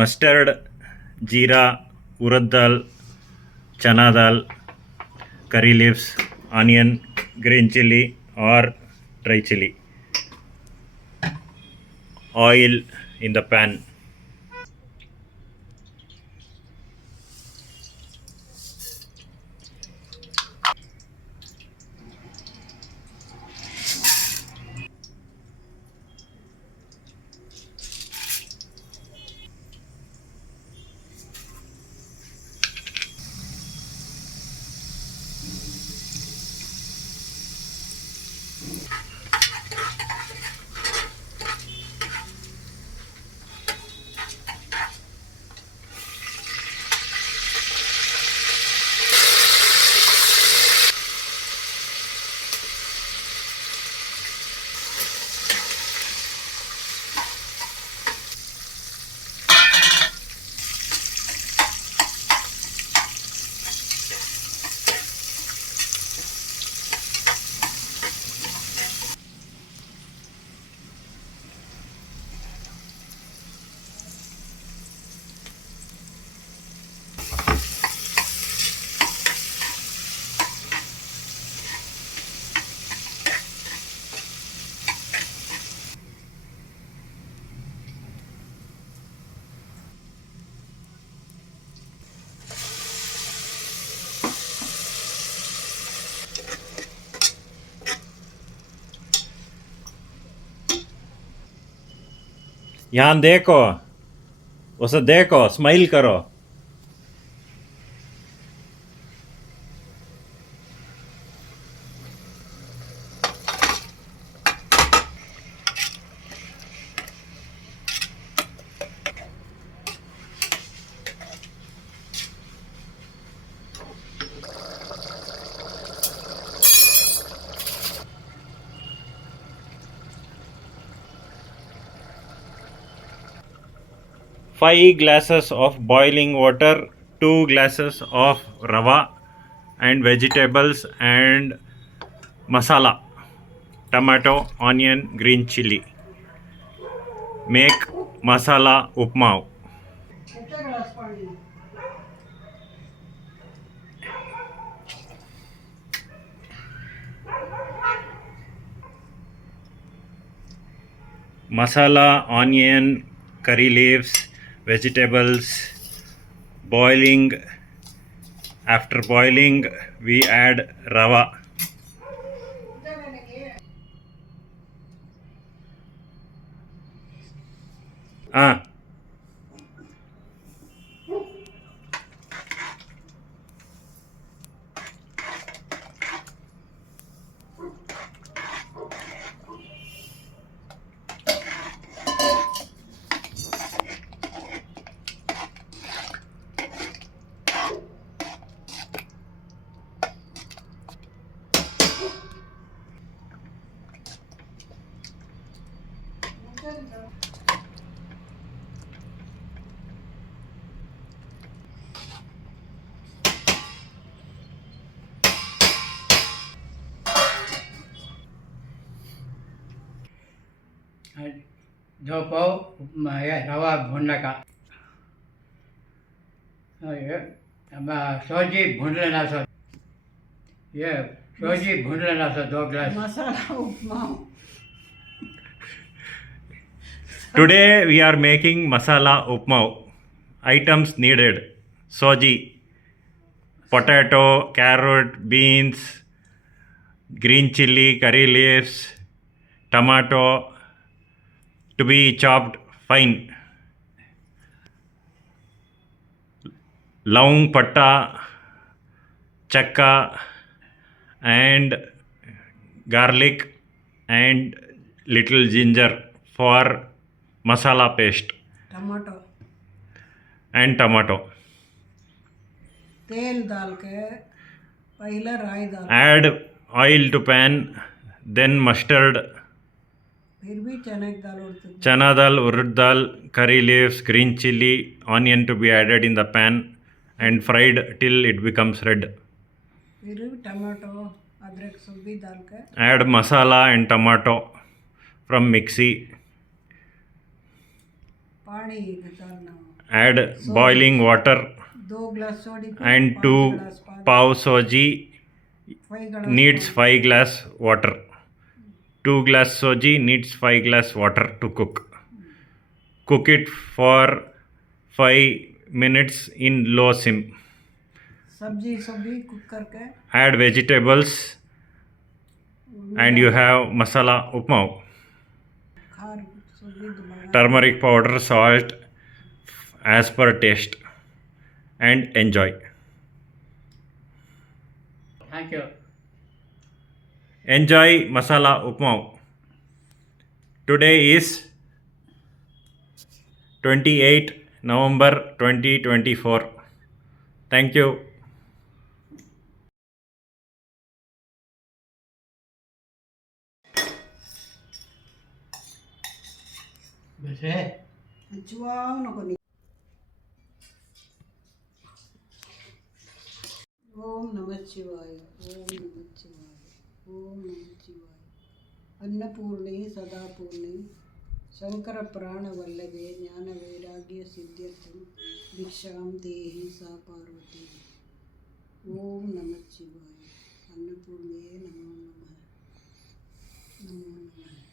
mustard, jeera, urad dal, chana dal, curry leaves, onion, green chili or dry chili. Oil in the pan. यहाँ देखो, उसे देखो, smile करो. 5 glasses of boiling water, 2 glasses of rava and vegetables and masala, tomato, onion, green chili. Make masala upma. Masala, onion, curry leaves, vegetables, boiling. After boiling, we add rava. Ah, दो पाव रवा भूनने का। ये सब्जी भून लेना sir. ये सब्जी भून लेना sir 2 glass. Masala upma. today we are making masala upma. Items needed: soji, potato, carrot, beans, green chili, curry leaves, tomato to be chopped fine, laung patta, chakka and garlic and little ginger for masala paste tomato and tomato. तेल डाल के पहले राई डाल Add oil to pan, then mustard, फिर भी चने की दाल उड़ती chana dal, urud dal, curry leaves, green chili, onion to be added in the pan and fried till it becomes red. फिर भी टमाटो अदरक सब भी डाल के Add masala and tomato from mixie. पानी डालना. Add boiling water 2 ग्लास सोडी and 2 pav soji 5 glass needs 5 glass water. 2 glass soji needs 5 glass water to cook. Cook it for 5 minutes in low sim. सब्जी सब भी cook करके Add vegetables and you have masala upma. खार सब भी दबाना. Turmeric powder, salt as per taste and enjoy. Thank you. Enjoy masala upma. Today is 28 November 2024. Thank you. वैसे चुआओ नको नि. ओम नमः शिवाय. ओम नमः शिवाय. ओम नमः शिवाय. अन्नपूर्णे सदा पूर्णे शंकर प्राण वल्लभे ज्ञान वैराग्य सिद्ध्यर्थम भिक्षां देहि सा पार्वती. ओम नमः शिवाय. अन्नपूर्णे नमो नमः. नमो नमः.